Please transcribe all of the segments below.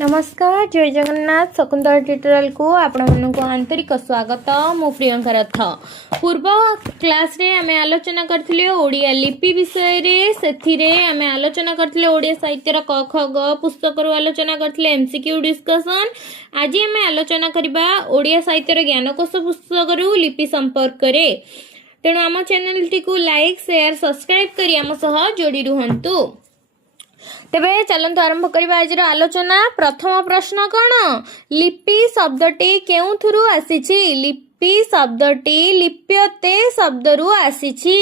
नमस्कार जय जगन्नाथ शकुंतला ट्यूटोरियल को आपण मानक आंतरिक स्वागत। मु प्रियंका रथ पूर्व क्लास रे आमे आलोचना करथिले ओडिया लिपि विषय रे। सेथिरे आमे आलोचना करथिले ओडिया साहित्य क ख ग पुस्तक रो आलोचना करथिले एमसीक्यू डिस्कशन। आज आमे आलोचना करबा ओडिया साहित्य रो ज्ञानकोश पुस्तक रो लिपि संपर्क रे। तेणु आम चैनल टी को लाइक शेयर सब्सक्राइब करी आम सह जोड़ी रुहंतु। तेबे चलंतु आरंभ करिबा आजिर आलोचना। प्रथम प्रश्न कौन? लिपि शब्दटी केउथुरु आसीछि? लिपि शब्दटी लिप्यते शब्दरु आसीछि।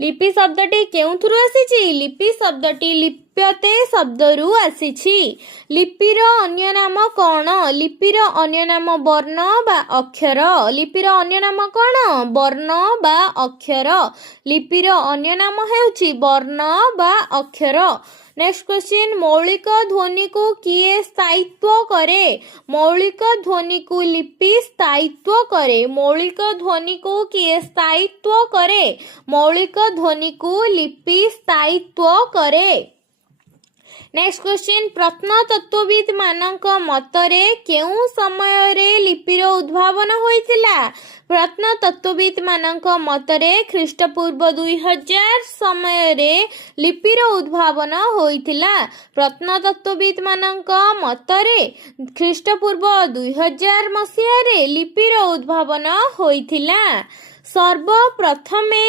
लिपि शब्दटी केउथुरु आसीछि? लिपि शब्दटी लिप्यते शब्दरु आसीछि। लिपिर अन्य नाम कौन? लिपिर अन्य नाम वर्ण बा अक्षर। लिपिर अन्य नाम कौन? वर्ण बा अक्षर। लिपिर अन्य नाम हेउछि वर्ण बा अक्षर। नेक्स्ट क्वेश्चन, मौलिक ध्वनि को किए स्थायित्व करे? मौलिक ध्वनि को लिपि स्थायित्व करे। मौलिक ध्वनि को किए स्थायित्व करे? मौलिक ध्वनि को लिपि स्थायित्व करे। नेक्स्ट क्वेश्चन, प्रत्नतत्वविद मानक मतरे केउ समय रे लिपिर उद्भावन होइतिला? प्रत्नतत्वविद मानक मतरे ख्रीष्टपूर्व 2000 समय रे लिपिर उद्भावन होइतिला। प्रत्नतत्वविद मानक मतरे ख्रीष्टपूर्व 2000 मसीहा रे लिपिर उद्भावन होइतिला। सर्वप्रथमे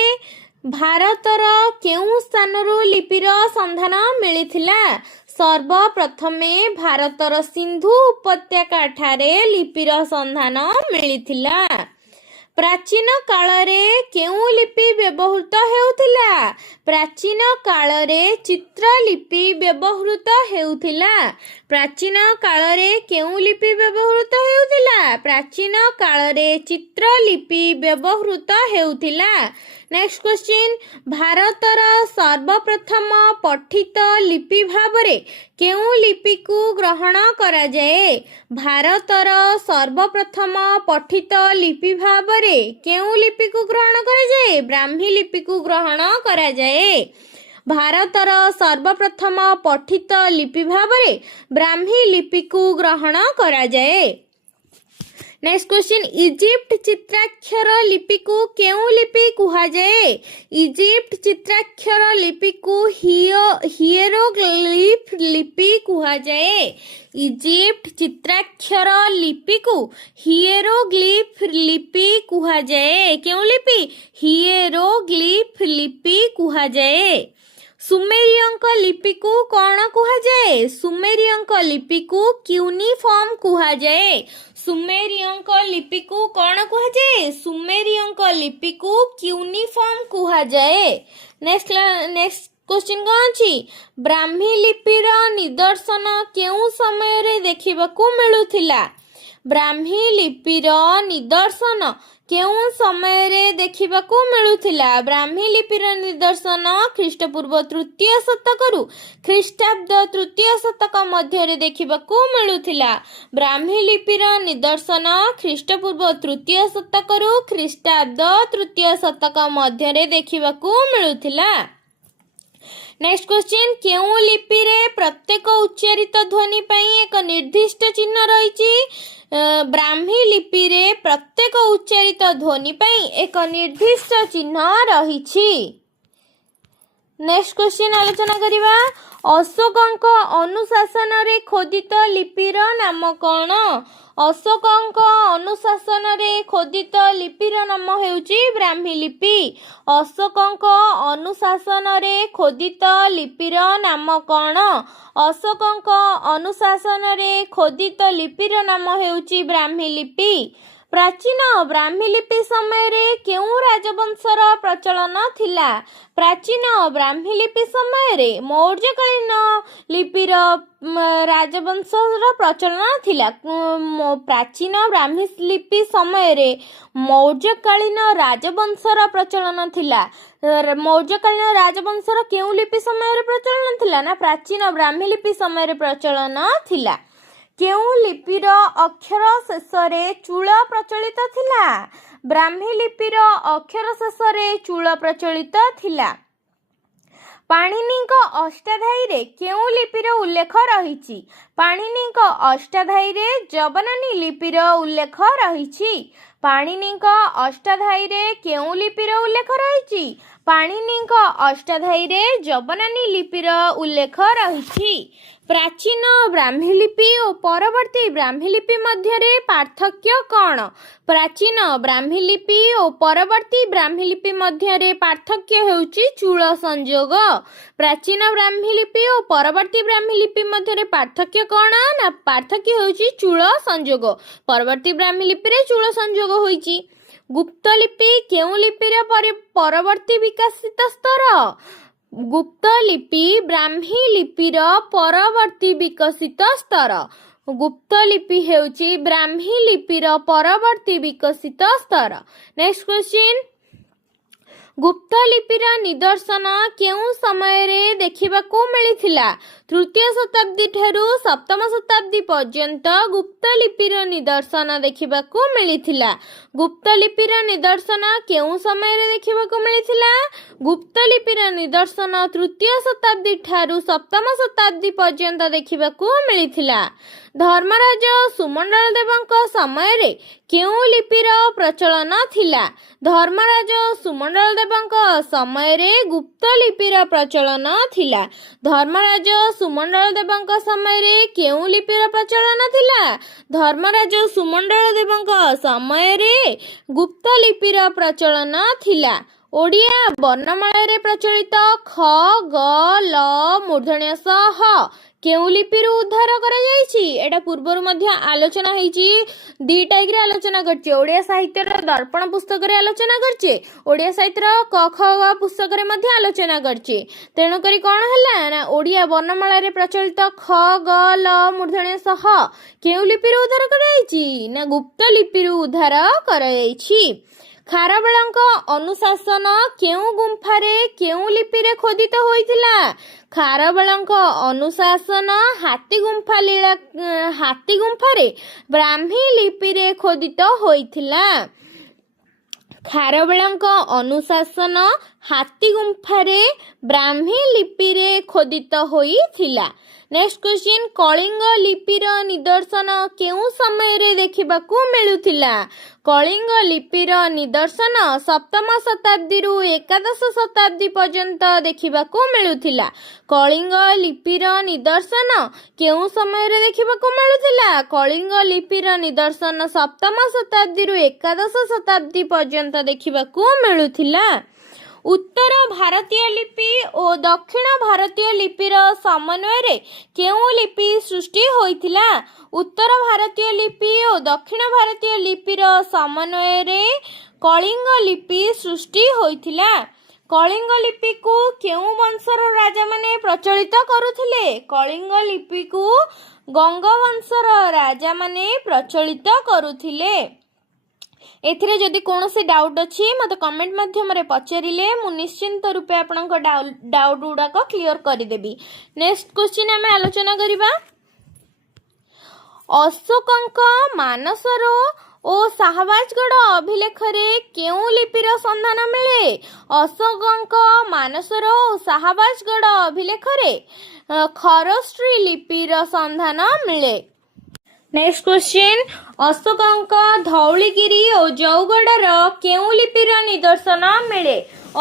भारतर केउ स्थानरु लिपिर संधान मिलिथिला? सर्वप्रथमे भारतर सिंधु उपत्यका ठारे लिपिर संधान मिलिथिला। प्राचीन काल रे केउ लिपि व्यवहृत हेउथिला? प्राचीन काल रे चित्रलिपि व्यवहृत हेउथिला। प्राचीन काल रे केउ लिपि व्यवहृत हेउथिला? प्राचीन काल रे चित्रलिपि व्यवहृत हेउथिला। नेक्स्ट क्वेश्चन, भारतर सर्वप्रथम पठित लिपि भावरे केउ लिपि को ग्रहण करा जाए? भारतर सर्वप्रथम पठित लिपि भावरे केउ लिपि को ग्रहण करा जाए? ब्राह्मी लिपि को ग्रहण करा जाए। भारतर सर्वप्रथम पठित लिपि भावरे ब्राह्मी लिपि को ग्रहण करा जाए। नेक्स्ट क्वेश्चन, इजिप्ट चित्राक्षर लिपि को केउ लिपि कुहा जाए? इजिप्ट चित्राक्षर लिपि को हिएरोग्लिफ लिपि कुहा जाए। इजिप्ट चित्राक्षर लिपि को हिएरोग्लिफ लिपि कुहा जाए। केउ लिपि? हिएरोग्लिफ लिपि कुहा जाए। सुमेरियंक लिपि को कौन कुहा जाए? सुमेरियंक लिपि को क्यूनिफॉर्म कुहा जाए। सुमेरियंक लिपि को कौन कुहा जाए? सुमेरियंक लिपि को क्यूनिफॉर्म कुहा जाए। नेक्स्ट क्वेश्चन कौन अछि? ब्राह्मी लिपिर निदर्शन केउ समय रे देखिबाकू मिलुथिला? ब्राह्मी लिपिर निदर्शन केउ समय रे देखिबाकू मिलुथिला? ब्राह्मी लिपिर निदर्शन ख्रीष्टपूर्व 3य शतकरू ख्रीष्टाब्द 3य शतक मध्य रे देखिबाकू मिलुथिला। ब्राह्मी लिपिर निदर्शन ख्रीष्टपूर्व 3य शतकरू ख्रीष्टाब्द 3य शतक मध्य रे देखिबाकू मिलुथिला। नेक्स्ट क्वेश्चन, केउ लिपि रे प्रत्येक उच्चारित ध्वनि पई एक निर्दिष्ट चिन्ह रहिछि? ब्राह्मी लिपि रे प्रत्येक उच्चारित ध्वनि पई एक निर्दिष्ट चिन्ह रहिछि। नेक्स्ट क्वेश्चन आलोचना करिबा। अशोकंक अनुशासन रे खोदित लिपिर नाम कौन? अशोकंक अनुशासन रे खोदित लिपिर नाम हेउछि ब्राह्मी लिपि। अशोकंक अनुशासन रे खोदित लिपिर नाम कौन? अशोकंक अनुशासन रे खोदित लिपिर नाम हेउछि ब्राह्मी लिपि। प्राचीन ब्राह्मी लिपि समय रे केउ राजवंशर प्रचलन थिला? प्राचीन ब्राह्मी लिपि समय रे मौर्यकालीन लिपिर राजवंशर प्रचलन थिला। प्राचीन ब्राह्मी लिपि समय रे मौर्यकालीन राजवंशर प्रचलन थिला। मौर्यकालीन राजवंशर केउ लिपि समय रे प्रचलन थिला ना? प्राचीन ब्राह्मी लिपि समय रे प्रचलन थिला। केउ लिपिर अक्षर शेष रे चूल प्रचलित थिला? ब्राह्मी लिपिर अक्षर शेष रे चूल प्रचलित थिला। ପାଣିନିଙ୍କ ଅଷ୍ଟାଧ୍ୟାୟୀରେ କେଉଁ ଲିପିର ଉଲ୍ଲେଖ ରହିଛି? ପାଣିନିଙ୍କ ଅଷ୍ଟାଧ୍ୟାୟୀରେ ଯବନାନୀ ଲିପିର ଉଲ୍ଲେଖ ରହିଛି। ପାଣିନିଙ୍କ ଅଷ୍ଟାଧ୍ୟାୟୀରେ କେଉଁ ଲିପିର ଉଲ୍ଲେଖ ରହିଛି? ପାଣିନିଙ୍କ ଅଷ୍ଟାଧ୍ୟାୟୀରେ ଯବନାନୀ ଲିପିର ଉଲ୍ଲେଖ ରହିଛି। ପ୍ରାଚୀନ ବ୍ରାହ୍ମୀ ଲିପି ଓ ପରବର୍ତ୍ତୀ ବ୍ରାହ୍ମୀ ଲିପି ମଧ୍ୟରେ ପାର୍ଥକ୍ୟ କ'ଣ? ପ୍ରାଚୀନ ବ୍ରାହ୍ମୀ ଲିପି ଓ ପରବର୍ତ୍ତୀ ବ୍ରାହ୍ମୀ ଲିପି ମଧ୍ୟରେ ପାର୍ଥକ୍ୟ ହେଉଛି ଚୂଳ ସଂଯୋଗ। ପ୍ରାଚୀନ ବ୍ରାହ୍ମୀ ଲିପି ଓ ପରବର୍ତ୍ତୀ ବ୍ରାହ୍ମୀ ଲିପି ମଧ୍ୟରେ ପାର୍ଥକ୍ୟ କ'ଣ? ନା ପାର୍ଥକ୍ୟ ହେଉଛି ଚୂଳ ସଂଯୋଗ। ପରବର୍ତ୍ତୀ ବ୍ରାହ୍ମୀ ଲିପିରେ ଚୂଳ ସଂଯୋଗ ହୋଇଛି। ଗୁପ୍ତ ଲିପି କେଉଁ ଲିପିର ପରବର୍ତ୍ତୀ ବିକଶିତ ସ୍ତର? ଗୁପ୍ତ ଲିପି ବ୍ରାହ୍ମୀ ଲିପିର ପରବର୍ତ୍ତୀ ବିକଶିତ ସ୍ତର। ଗୁପ୍ତ ଲିପି ହେଉଛି ବ୍ରାହ୍ମୀ ଲିପିର ପରବର୍ତ୍ତୀ ବିକଶିତ ସ୍ତର। ନେକ୍ସଟ କ୍ୱେଶ୍ଚିନ୍, ଗୁପ୍ତ ଲିପିର ନିଦର୍ଶନ କେଉଁ ସମୟରେ ଦେଖିବାକୁ ମିଳିଥିଲା? ତୃତୀୟ ଶତାବ୍ଦୀ ଠାରୁ ସପ୍ତମ ଶତାବ୍ଦୀ ପର୍ଯ୍ୟନ୍ତ ଗୁପ୍ତ ଲିପିର ନିଦର୍ଶନ ଦେଖିବାକୁ ମିଳିଥିଲା। ଗୁପ୍ତ ଲିପିର ନିଦର୍ଶନ କେଉଁ ସମୟରେ ଦେଖିବାକୁ ମିଳିଥିଲା? ଗୁପ୍ତ ଲିପିର ନିଦର୍ଶନ ତୃତୀୟ ଶତାବ୍ଦୀ ଠାରୁ ସପ୍ତମ ଶତାବ୍ଦୀ ପର୍ଯ୍ୟନ୍ତ ଦେଖିବାକୁ ମିଳିଥିଲା। ଧର୍ମରାଜ ସୁମଣ୍ଡଳ ଦେବଙ୍କ ସମୟରେ କେଉଁ ଲିପିର ପ୍ରଚଳନ ଥିଲା? ଧର୍ମରାଜ ସୁମଣ୍ଡଳ ଦେବଙ୍କ ସମୟରେ ଗୁପ୍ତ ଲିପିର ପ୍ରଚଳନ ଥିଲା। ଧର୍ମରାଜ ସୁମଣ୍ଡଳ ଦେବଙ୍କ ସମୟରେ କେଉଁ ଲିପିର ପ୍ରଚଳନ ଥିଲା? ଧର୍ମରାଜ ସୁମଣ୍ଡଳ ଦେବଙ୍କ ସମୟରେ ଗୁପ୍ତ ଲିପିର ପ୍ରଚଳନ ଥିଲା। ଓଡ଼ିଆ ବର୍ଣ୍ଣମାଳାରେ ପ୍ରଚଳିତ ଖ ଗ ଲ ମୂର୍ଧନ୍ୟ ସ ହ କେଉଁ ଲିପିରୁ ଉଦ୍ଧାର କରାଯାଇଛି? ଏଇଟା ପୂର୍ବରୁ ମଧ୍ୟ ଆଲୋଚନା ହେଇଛି, ଦୁଇଟା ଆଲୋଚନା କରିଛି। ଓଡ଼ିଆ ସାହିତ୍ୟର ଦର୍ପଣ ପୁସ୍ତକରେ ଆଲୋଚନା କରିଛେ, ଓଡ଼ିଆ ସାହିତ୍ୟର କ ଖ ଗ ପୁସ୍ତକରେ ମଧ୍ୟ ଆଲୋଚନା କରିଛେ। ତେଣୁକରି କ'ଣ ହେଲା ନା ଓଡ଼ିଆ ବର୍ଣ୍ଣମାଳାରେ ପ୍ରଚଳିତ ଖ ଗ ଲ ମୂର୍ଧନ୍ୟ ସ ହ କେଉଁ ଲିପିରୁ ଉଦ୍ଧାର କରାଯାଇଛି? ନା ଗୁପ୍ତ ଲିପିରୁ ଉଦ୍ଧାର କରାଯାଇଛି। ଖାରବେଳଙ୍କ ଅନୁଶାସନ କେଉଁ ଗୁମ୍ଫାରେ କେଉଁ ଲିପିରେ ଖୋଦିତ ହୋଇଥିଲା? ଖାରବେଳଙ୍କ ଅନୁଶାସନ ହାତୀ ଗୁମ୍ଫାରେ ବ୍ରାହ୍ମୀ ଲିପିରେ ଖୋଦିତ ହୋଇଥିଲା। ଖାରବେଳଙ୍କ ଅନୁଶାସନ ହାତୀ ଗୁମ୍ଫାରେ ବ୍ରାହ୍ମୀ ଲିପିରେ ଖୋଦିତ ହୋଇଥିଲା। ନେକ୍ସଟ କ୍ୱେଶ୍ଚିନ୍, କଳିଙ୍ଗ ଲିପିର ନିଦର୍ଶନ କେଉଁ ସମୟରେ ଦେଖିବାକୁ ମିଳୁଥିଲା? କଳିଙ୍ଗ ଲିପିର ନିଦର୍ଶନ ସପ୍ତମ ଶତାବ୍ଦୀରୁ ଏକାଦଶ ଶତାବ୍ଦୀ ପର୍ଯ୍ୟନ୍ତ ଦେଖିବାକୁ ମିଳୁଥିଲା। କଳିଙ୍ଗ ଲିପିର ନିଦର୍ଶନ କେଉଁ ସମୟରେ ଦେଖିବାକୁ ମିଳୁଥିଲା? କଳିଙ୍ଗ ଲିପିର ନିଦର୍ଶନ ସପ୍ତମ ଶତାବ୍ଦୀରୁ ଏକାଦଶ ଶତାବ୍ଦୀ ପର୍ଯ୍ୟନ୍ତ ଦେଖିବାକୁ ମିଳୁଥିଲା। ଉତ୍ତର ଭାରତୀୟ ଲିପି ଓ ଦକ୍ଷିଣ ଭାରତୀୟ ଲିପିର ସମନ୍ୱୟରେ କେଉଁ ଲିପି ସୃଷ୍ଟି ହୋଇଥିଲା? ଉତ୍ତର ଭାରତୀୟ ଲିପି ଓ ଦକ୍ଷିଣ ଭାରତୀୟ ଲିପିର ସମନ୍ୱୟରେ କଳିଙ୍ଗ ଲିପି ସୃଷ୍ଟି ହୋଇଥିଲା। କଳିଙ୍ଗ ଲିପିକୁ କେଉଁ ବଂଶର ରାଜାମାନେ ପ୍ରଚଳିତ କରୁଥିଲେ? କଳିଙ୍ଗ ଲିପିକୁ ଗଙ୍ଗ ବଂଶର ରାଜାମାନେ ପ୍ରଚଳିତ କରୁଥିଲେ। ଏଥିରେ ଯଦି କୌଣସି ଡାଉଟ୍ ଅଛି ମୋତେ କମେଣ୍ଟ ମାଧ୍ୟମରେ ପଚାରିଲେ ମୁଁ ନିଶ୍ଚିନ୍ତ ରୂପେ ଆପଣଙ୍କ ଡାଉଟ୍ ଗୁଡ଼ାକ କ୍ଲିୟର କରିଦେବି। ନେକ୍ସଟ କ୍ୱେଶ୍ଚିନ୍ ଆମେ ଆଲୋଚନା କରିବା। ଅଶୋକଙ୍କ ମାନସର ଓ ଶାହବାଜଗଡ଼ ଅଭିଲେଖରେ କେଉଁ ଲିପିର ସନ୍ଧାନ ମିଳେ? ଅଶୋକଙ୍କ ମାନସର ଓ ଶାହବାଜଗଡ଼ ଅଭିଲେଖରେ ଖରଶ୍ରୀ ଲିପିର ସନ୍ଧାନ ମିଳେ। ନେକ୍ସଟ କ୍ୱେଶ୍ଚିନ୍, ଅଶୋକଙ୍କ ଧଉଳିଗିରି ଓ ଜଉଗଡ଼ର କେଉଁ ଲିପିର ନିଦର୍ଶନ ମିଳେ?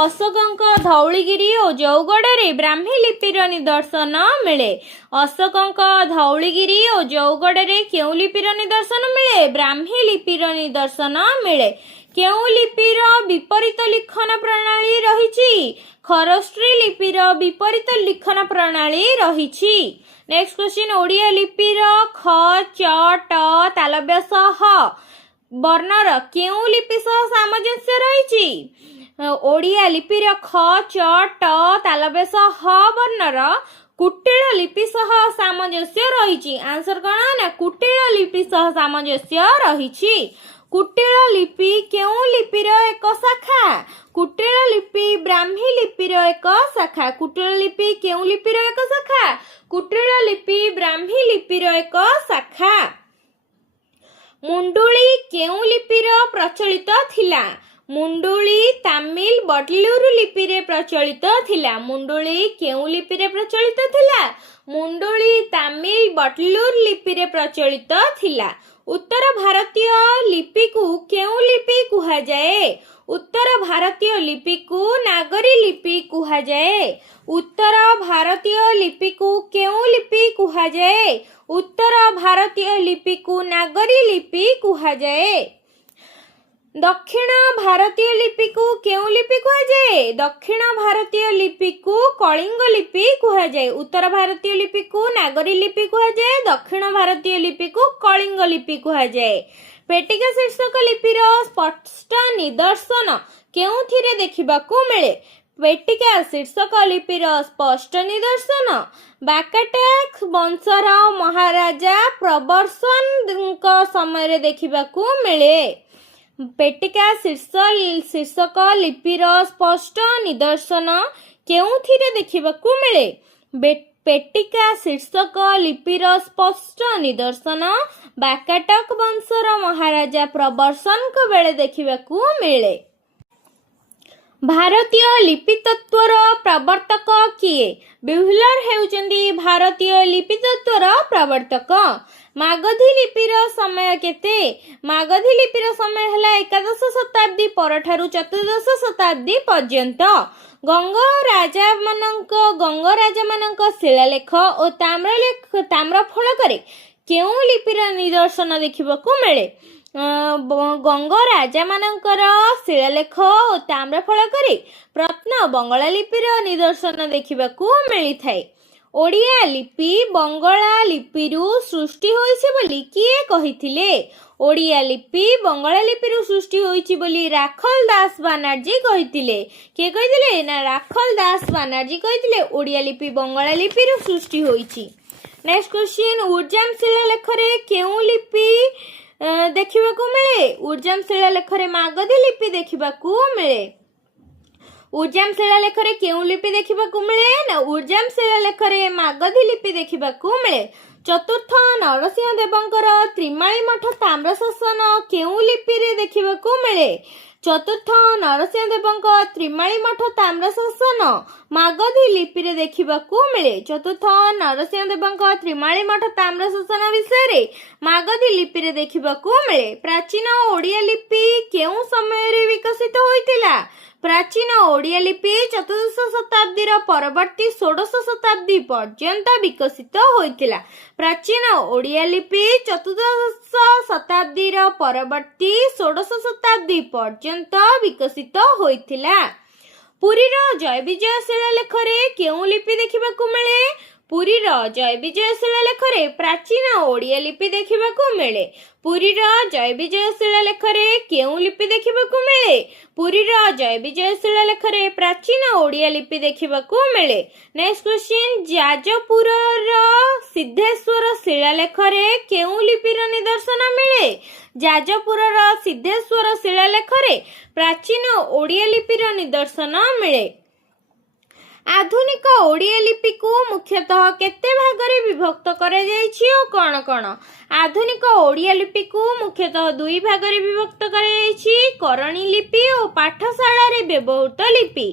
ଅଶୋକଙ୍କ ଧଉଳିଗିରି ଓ ଜଉଗଡ଼ରେ ବ୍ରାହ୍ମୀ ଲିପିର ନିଦର୍ଶନ ମିଳେ। ଅଶୋକଙ୍କ ଧଉଳିଗିରି ଓ ଜଉଗଡ଼ରେ କେଉଁ ଲିପିର ନିଦର୍ଶନ ମିଳେ? ବ୍ରାହ୍ମୀ ଲିପିର ନିଦର୍ଶନ ମିଳେ। କେଉଁ ଲିପିର ବିପରୀତ ଲିଖନ ପ୍ରଣାଳୀ ରହିଛି? ଖରଶ୍ରୀ ଲିପିର ବିପରୀତ ଲିଖନ ପ୍ରଣାଳୀ ରହିଛି। ନେକ୍ସଟ କ୍ୱେଶ୍ଚିନ୍, ଓଡ଼ିଆ ଲିପିର ଖ ଚ ଟ ତାଲବ୍ୟ ସ ହ ବର୍ଣ୍ଣର କେଉଁ ଲିପି ସହ ସାମଞ୍ଜସ୍ୟ ରହିଛି? ଓଡ଼ିଆ ଲିପିର ଖ ଚ ଟ ତାଲବ୍ୟ ସ ହ ବର୍ଣ୍ଣର କୁଟିଳ ଲିପି ସହ ସାମଞ୍ଜସ୍ୟ ରହିଛି। ଆନ୍ସର କ'ଣ? ନା କୁଟିଳ ଲିପି ସହ ସାମଞ୍ଜସ୍ୟ ରହିଛି। କୁଟିଳ ଲିପି କେଉଁ ଲିପିର ଏକ ଶାଖା? କୁଟିଳ ଲିପି ବ୍ରାହ୍ମୀ ଲିପିର ଏକ ଶାଖା। କୁଟିଳ ଲିପି କେଉଁ ଲିପିର ଏକ ଶାଖା? କୁଟିଳ ଲିପି ବ୍ରାହ୍ମୀ ଲିପିର ଏକ ଶାଖା। ମୁଣ୍ଡୁଳି କେଉଁ ଲିପିର ପ୍ରଚଳିତ ଥିଲା? ମୁଣ୍ଡୁଳି ତାମିଲ ବଟଲୁରୁ ଲିପିରେ ପ୍ରଚଳିତ ଥିଲା। ମୁଣ୍ଡୁଳି କେଉଁ ଲିପିରେ ପ୍ରଚଳିତ ଥିଲା? ମୁଣ୍ଡୁଳି ତାମିଲ ବଟଲୁର ଲିପିରେ ପ୍ରଚଳିତ ଥିଲା। ଉତ୍ତର ଭାରତୀୟ ଲିପିକୁ କେଉଁ ଲିପି କୁହାଯାଏ? ଉତ୍ତର ଭାରତୀୟ ଲିପିକୁ ନାଗରୀ ଲିପି କୁହାଯାଏ। ଉତ୍ତର ଭାରତୀୟ ଲିପିକୁ କେଉଁ ଲିପି କୁହାଯାଏ? ଉତ୍ତର ଭାରତୀୟ ଲିପିକୁ ନାଗରୀ ଲିପି କୁହାଯାଏ। ଦକ୍ଷିଣ ଭାରତୀୟ ଲିପିକୁ କେଉଁ ଲିପି କୁହାଯାଏ? ଦକ୍ଷିଣ ଭାରତୀୟ ଲିପିକୁ କଳିଙ୍ଗ ଲିପି କୁହାଯାଏ। ଉତ୍ତର ଭାରତୀୟ ଲିପିକୁ ନାଗରୀ ଲିପି କୁହାଯାଏ। ଦକ୍ଷିଣ ଭାରତୀୟ ଲିପିକୁ କଳିଙ୍ଗ ଲିପି କୁହାଯାଏ। ପେଟିକା ଶୀର୍ଷକ ଲିପିର ସ୍ପଷ୍ଟ ନିଦର୍ଶନ କେଉଁଥିରେ ଦେଖିବାକୁ ମିଳେ? ପେଟିକା ଶୀର୍ଷକ ଲିପିର ସ୍ପଷ୍ଟ ନିଦର୍ଶନ ବାକାଟାକ୍ ବଂଶର ମହାରାଜା ପ୍ରବର୍ଷନଙ୍କ ସମୟରେ ଦେଖିବାକୁ ମିଳେ। ପେଟିକା ଶୀର୍ଷକ ଲିପିର ସ୍ପଷ୍ଟ ନିଦର୍ଶନ କେଉଁଥିରେ ଦେଖିବାକୁ ମିଳେ? ପେଟିକା ଶୀର୍ଷକ ଲିପିର ସ୍ପଷ୍ଟ ନିଦର୍ଶନ ବାକାଟକ୍ ବଂଶର ମହାରାଜା ପ୍ରବର୍ଷନଙ୍କ ବେଳେ ଦେଖିବାକୁ ମିଳେ। ଭାରତୀୟ ଲିପିତତ୍ତ୍ୱର ପ୍ରବର୍ତ୍ତକ କିଏ? ବ୍ୟୁହଲର ହେଉଛନ୍ତି ଭାରତୀୟ ଲିପିତତ୍ତ୍ୱର ପ୍ରବର୍ତ୍ତକ। ମାଗଧୀ ଲିପିର ସମୟ କେତେ? ମାଗଧୀ ଲିପିର ସମୟ ହେଲା ଏକାଦଶ ଶତାବ୍ଦୀ ପରଠାରୁ ଚତୁର୍ଦଶ ଶତାବ୍ଦୀ ପର୍ଯ୍ୟନ୍ତ। ଗଙ୍ଗରାଜାମାନଙ୍କ ଶିଳାଲେଖ ଓ ତାମ୍ରଫଳକରେ କେଉଁ ଲିପିର ନିଦର୍ଶନ ଦେଖିବାକୁ ମିଳେ? ଗଙ୍ଗରାଜାମାନଙ୍କର ଶିଳାଲେଖ ଓ ତାମ୍ରଫଳକରେ ପ୍ରତ୍ନ ବଙ୍ଗଳା ଲିପିର ନିଦର୍ଶନ ଦେଖିବାକୁ ମିଳିଥାଏ। ଓଡ଼ିଆ ଲିପି ବଙ୍ଗଳା ଲିପିରୁ ସୃଷ୍ଟି ହୋଇଛି ବୋଲି କିଏ କହିଥିଲେ? ଓଡ଼ିଆ ଲିପି ବଙ୍ଗଳା ଲିପିରୁ ସୃଷ୍ଟି ହୋଇଛି ବୋଲି ରାଖଲ ଦାସ ବାନାର୍ଜୀ କହିଥିଲେ। କିଏ କହିଥିଲେ? ନା ରାଖଲ ଦାସ ବାନାର୍ଜୀ କହିଥିଲେ ଓଡ଼ିଆ ଲିପି ବଙ୍ଗଳା ଲିପିରୁ ସୃଷ୍ଟି ହୋଇଛି। ନେକ୍ସଟ କ୍ୱେଶ୍ଚିନ୍, ଉର୍ଜାମ ଶିଳାଲେଖରେ କେଉଁ ଲିପି ଦେଖିବାକୁ ମିଳେ? ଉର୍ଜାମ ଶିଳାଲେଖରେ ମାଗଧୀ ଲିପି ଦେଖିବାକୁ ମିଳେ। ଉର୍ଜାମ ଶିଳାଲେଖରେ କେଉଁ ଲିପି ଦେଖିବାକୁ ମିଳେ? ନା ଉର୍ଜାମ ଶିଳାଲେଖରେ ମାଗଧୀ ଲିପି ଦେଖିବାକୁ ମିଳେ। ଚତୁର୍ଥ ନରସିଂହ ଦେବଙ୍କର ତ୍ରିମାଳି ମଠ ତାମ୍ରଶାସନ କେଉଁ ଲିପିରେ ଦେଖିବାକୁ ମିଳେ? ଚତୁର୍ଥ ନରସିଂହ ଦେବଙ୍କ ତ୍ରିମାଳି ମଠ ତାମ୍ରଶାସନ ମାଗଧୀ ଲିପିରେ ଦେଖିବାକୁ ମିଳେ। ଚତୁର୍ଥ ନରସିଂହ ଦେବଙ୍କ ତ୍ରିମାଳି ମଠ ତାମ୍ରଶାସନ ବିଷୟରେ ମାଗଧୀ ଲିପିରେ ଦେଖିବାକୁ ମିଳେ। ପ୍ରାଚୀନ ଓଡ଼ିଆ ଲିପି କେଉଁ ସମୟରେ ବିକଶିତ ହୋଇଥିଲା? ପ୍ରାଚୀନ ଓଡ଼ିଆ ଲିପି ଚତୁର୍ଦଶ ଶତାବ୍ଦୀର ପରବର୍ତ୍ତୀ ଷୋଡ଼ଶ ଶତାବ୍ଦୀ ପର୍ଯ୍ୟନ୍ତ ବିକଶିତ ହୋଇଥିଲା। ପ୍ରାଚୀନ ଓଡ଼ିଆ ଲିପି ଚତୁର୍ଦଶ ଶତାବ୍ଦୀର ପରବର୍ତ୍ତୀ ଷୋଡ଼ଶ ଶତାବ୍ଦୀ ପର୍ଯ୍ୟନ୍ତ ବିକଶିତ ହୋଇଥିଲା। ପୁରୀର ଜୟବିଜୟ ଶିଳାଲେଖରେ କେଉଁ ଲିପି ଦେଖିବାକୁ ମିଳେ? ପୁରୀର ଜୟବିଜୟ ଶିଳାଲେଖରେ ପ୍ରାଚୀନ ଓଡ଼ିଆ ଲିପି ଦେଖିବାକୁ ମିଳେ। ପୁରୀର ଜୟବିଜୟ ଶିଳାଲେଖରେ କେଉଁ ଲିପି ଦେଖିବାକୁ ମିଳେ? ପୁରୀର ଜୟବିଜୟ ଶିଳାଲେଖରେ ପ୍ରାଚୀନ ଓଡ଼ିଆ ଲିପି ଦେଖିବାକୁ ମିଳେ। ନେକ୍ସଟ କ୍ୱେଶ୍ଚିନ୍, ଯାଜପୁରର ସିଦ୍ଧେଶ୍ୱର ଶିଳାଲେଖରେ କେଉଁ ଲିପିର ନିଦର୍ଶନ ମିଳେ? ଯାଜପୁରର ସିଦ୍ଧେଶ୍ୱର ଶିଳାଲେଖରେ ପ୍ରାଚୀନ ଓଡ଼ିଆ ଲିପିର ନିଦର୍ଶନ ମିଳେ। ଆଧୁନିକ ଓଡ଼ିଆ ଲିପିକୁ ମୁଖ୍ୟତଃ କେତେ ଭାଗରେ ବିଭକ୍ତ କରାଯାଇଛି ଓ କ'ଣ କ'ଣ? ଆଧୁନିକ ଓଡ଼ିଆ ଲିପିକୁ ମୁଖ୍ୟତଃ ଦୁଇ ଭାଗରେ ବିଭକ୍ତ କରାଯାଇଛି, କରଣୀ ଲିପି ଓ ପାଠଶାଳାରେ ବ୍ୟବହୃତ ଲିପି।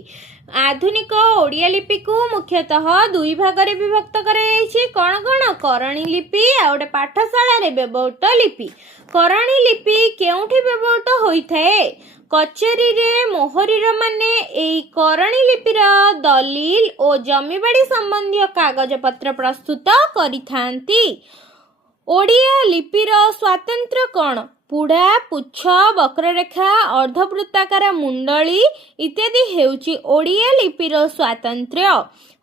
ଆଧୁନିକ ଓଡ଼ିଆ ଲିପିକୁ ମୁଖ୍ୟତଃ ଦୁଇ ଭାଗରେ ବିଭକ୍ତ କରାଯାଇଛି। କ'ଣ କ'ଣ? କରଣୀ ଲିପି ଆଉ ଗୋଟେ ପାଠଶାଳାରେ ବ୍ୟବହୃତ ଲିପି। କରଣୀ ଲିପି କେଉଁଠି ବ୍ୟବହୃତ ହୋଇଥାଏ? କଚେରୀରେ ମୋହରିରମାନେ ଏହି କରଣୀ ଲିପିର ଦଲିଲ ଓ ଜମିବାଡ଼ି ସମ୍ବନ୍ଧୀୟ କାଗଜପତ୍ର ପ୍ରସ୍ତୁତ କରିଥାନ୍ତି। ଓଡ଼ିଆ ଲିପିର ସ୍ୱାତନ୍ତ୍ର୍ୟ କ'ଣ? ପୁଢ଼ା, ପୁଚ୍ଛ, ବକ୍ରରେଖା, ଅର୍ଦ୍ଧବୃତ୍ତାକାର ମୁଣ୍ଡଳି ଇତ୍ୟାଦି ହେଉଛି ଓଡ଼ିଆ ଲିପିର ସ୍ୱାତନ୍ତ୍ର୍ୟ।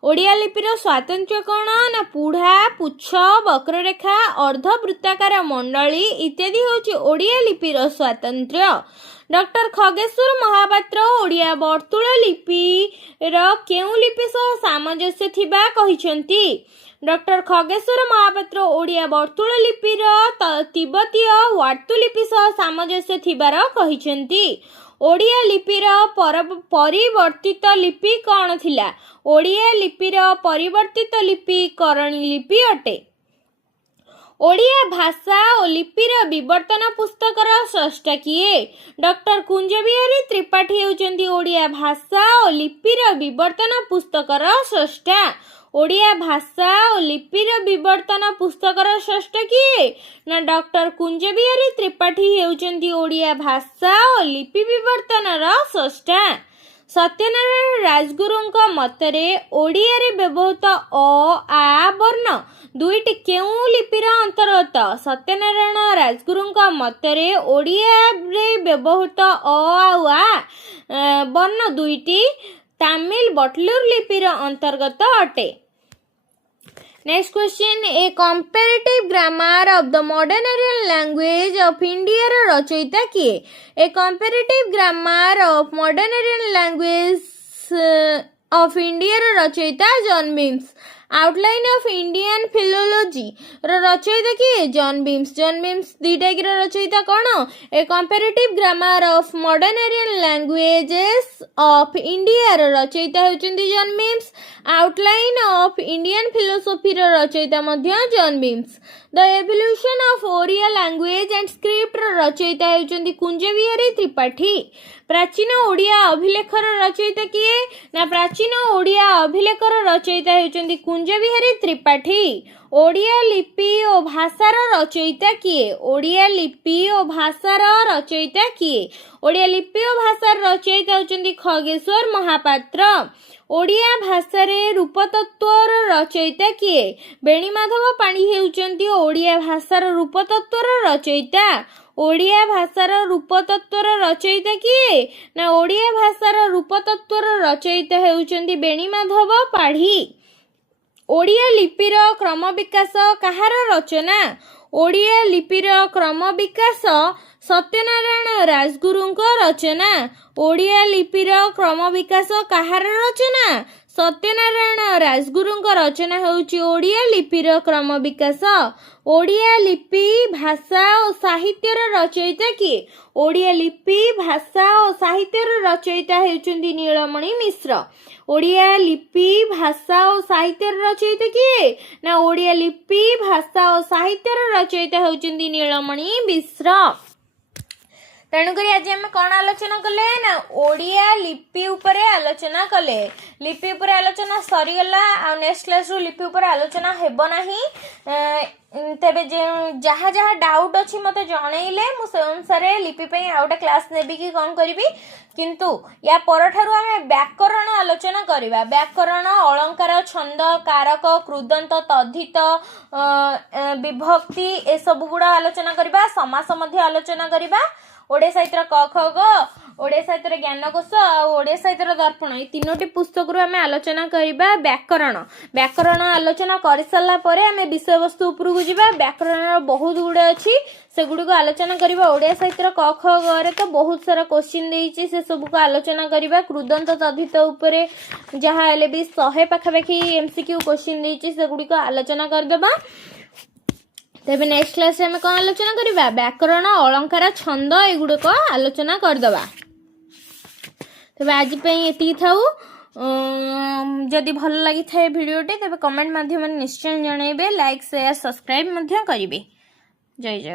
ଓଡ଼ିଆ ଲିପିର ସ୍ୱାତନ୍ତ୍ର୍ୟ କ'ଣ? ନା ପୁଢ଼ା, ପୁଚ୍ଛ, ବକ୍ରରେଖା, ଅର୍ଦ୍ଧବୃତ୍ତାକାର ମଣ୍ଡଳୀ ଇତ୍ୟାଦି ହେଉଛି ଓଡ଼ିଆ ଲିପିର ସ୍ୱାତନ୍ତ୍ର୍ୟ। ଡକ୍ଟର ଖଗେଶ୍ୱର ମହାପାତ୍ର ଓଡ଼ିଆ ବର୍ତ୍ତୁଳ ଲିପିର କେଉଁ ଲିପି ସହ ସାମଞ୍ଜସ୍ୟ ଥିବା କହିଛନ୍ତି? ଡକ୍ଟର ଖଗେଶ୍ୱର ମହାପାତ୍ର ଓଡ଼ିଆ ବର୍ତ୍ତୁଳ ଲିପିର ତିବ୍ବତୀୟ ୱାର୍ତୁ ଲିପି ସହ ସାମଞ୍ଜସ୍ୟ ଥିବାର କହିଛନ୍ତି। ଓଡ଼ିଆ ଲିପିର ପରିବର୍ତ୍ତିତ ଲିପି କ'ଣ ଥିଲା? ଓଡ଼ିଆ ଲିପିର ପରିବର୍ତ୍ତିତ ଲିପି କରଣୀ ଲିପି ଅଟେ। ओडिया भाषा और लिपिर विवर्तन पुस्तकर स्रष्टा किए डॉक्टर कुंज बिहारी त्रिपाठी होउचंती ओडिया भाषा और लिपिर विवर्तन पुस्तकर स्रष्टा ओडिया भाषा और लिपिर विवर्तन पुस्तकर स्रष्टा किए ना डॉक्टर कुंज बिहारी त्रिपाठी होउचंती ओडिया भाषा और लिपि विवर्तनर स्रष्टा सत्यनारायण राजगुरुଙ୍କ मତରେ ओडियारे व्यवहृत अ आ वर्ण दुईटी केउं लिपिर अंतर्गत सत्यनारायण राजगुरुଙ୍କ मତରେ ओडियारे व्यवहृत अ आ वर्ण दुईटी तमिल बटलर लिपिर अंतर्गत अटे। Next question, a comparative grammar of the modern Aryan language of India रचयिता किए? A comparative grammar of modern Aryan language of India रचयिता John Beames. Outline of Indian philology रचयिता किए? John Beames. जॉन बिम्स दी टाइप रचयिता कौन? A comparative grammar of modern Aryan languages of India रचयिता होचंती John Beames. Outline of Indian philosophy रचयिता मध्य John Beames. The evolution of Oriya language and script रचयिता होचंती कुंज बिहारी त्रिपाठी। प्राचीन ओडिया अभिलेखर रचयिता किए? ना प्राचीन ओडिया अभिलेखर रचयिता होचंती कुंज बिहारी त्रिपाठी। ओडिया लिपि और भाषार रचयिता किए? ओडिया लिपि और भाषार रचयिता किए? ओडिया लिपि और भाषार रचयिता होचंती खगेश्वर महापात्र। ओडिया भाषारे रूपतत्वर रचयिता किए? बेणीमाधव पाणी हेउचंती ओडिया भाषार रूपतत्वर रचयिता। ओडिया भाषार रूपतत्वर रचयिता किए? ना ओडिया भाषार रूपतत्वर रचयिता हेउचंती बेणीमाधव पाढ़ी। ओडिया लिपिर क्रम विकास कहार रचना? ओडिया लिपिर क्रम विकास सत्यनारायण राजगुरुଙ୍କ रचना। ओडिया लिपिर क्रम विकास कहार रचना? सत्यनारायण राजगुरुଙ୍କ रचना होउची ओडिया लिपिर क्रम विकास। ओडिया लिपि भाषा और साहित्यर रचयिता किए? ओडिया लिपि भाषा और साहित्यर रचयिता हेउचंती नीलमणि मिश्र। ओडिया लिपि भाषा और साहित्यर रचयिता किए? ना ओडिया लिपि भाषा और साहित्यर रचयिता हेउचंती नीलमणि मिश्र। तेणुक आज आम कौन आलोचना कले ना ओडिया लिपि उपरे आलोचना कले। लिपि उपरे आलोचना सरीगला आ नेक्स्ट क्लास रु लिपि उपरे आलोचना हेबो नाही। तेबे जहाँ जहाँ डाउट अच्छी मते जणैले मु से अनुसार लिपि पई आउटा क्लास नेबी कि कौन करिवि। किंतु या परठारु आमे व्याकरण आलोचना करिबा। व्याकरण अलंकार छंद कारक कृदंत तद्धित विभक्ति ए सब गुडा आलोचना करिबा। समास मध्ये आलोचना करिबा। ओडिया साहित्य क ख ग ओडिया साहित्य ज्ञानकोश और ओडिया साहित्य दर्पण ये तीनोटी पुस्तक आम आलोचना करवा। व्याकरण व्याकरण आलोचना कर सारा पर आम विषय वस्तु उपरकू जावा। व्याकरण बहुत गुड़े अच्छी से गुड़ी को आलोचना करवा। ओडिया साहित्य क ख ग तो बहुत सारा क्वेश्चन देइछि से सब को आलोचना करवा। कृदंत तद्धित उपरे जहाँ हेले भी 100 पाखापाखि एमसीक्यू क्वेश्चन देइछि से गुड़ी को आलोचना करदेबा। तेबे नेक्स्ट क्लास में कौन आलोचना करवा? व्याकरण अलंकार छंद एगुड़क आलोचना करदबा। तेबे आज एति थाऊ। जदि भल लगी थाए वीडियोटी तेबे कमेंट माध्यम निश्चय जनइबे। लाइक शेयर सब्सक्राइब करिवे। जय जय।